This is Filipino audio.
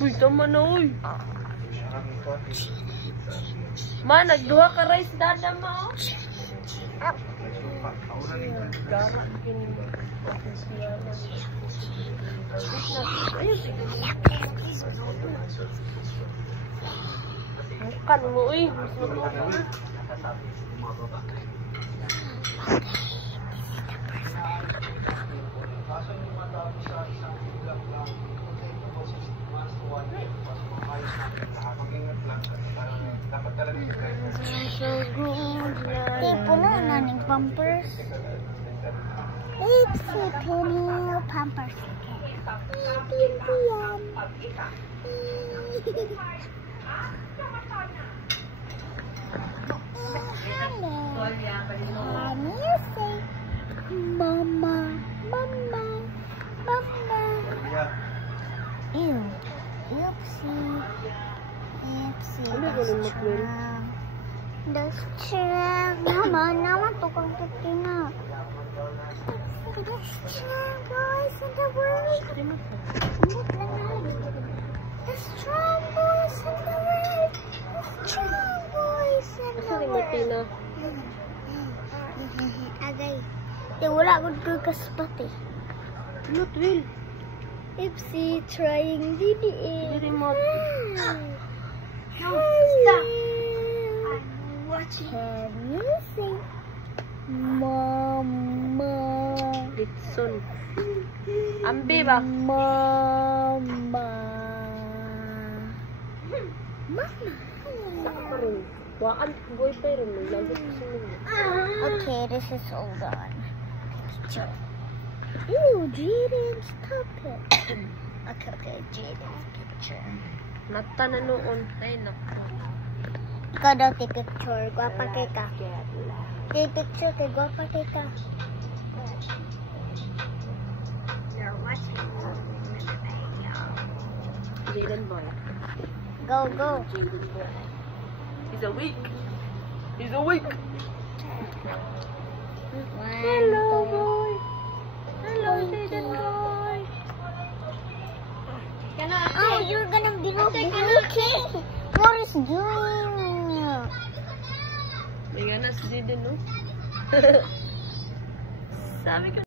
Uy, tama na, uy. Ma, nagduha ka rice dada, ma, oh. Bukan mo, uy. Puno na ng pampers. It's a penny pampers. Yan. Can you say mama, mama, mama? Ew. Oopsie. Oopsie. That's true. Mama, naman tukang tutina. The strong boys in the world. The strong boys in the world. The strong boys in the world. Agay. Wala ko doon kaspati. Not will. Ipsy trying DDA. Remote. No, stop. I'm watching. Can you say mama? Litson. Ambi ba? Mama. Sakaroon. Waan boy pa rin. Lagi ko sinunod. Okay, this is all done. Picture. Ew, Jaden, stop it. Okay, Jaden's picture. Mata na noon. Ay, naku. Ikaw daw, take picture. Guwapa kay ka. Take picture kay guwapa kay ka. You're watching Jaden boy. Go, go. Jaden boy. He's awake. He's awake. Hello, boy. Hello, Jaden boy. Oh, you're gonna be okay. What is doing? May ganas Jaden, no? Sabi ko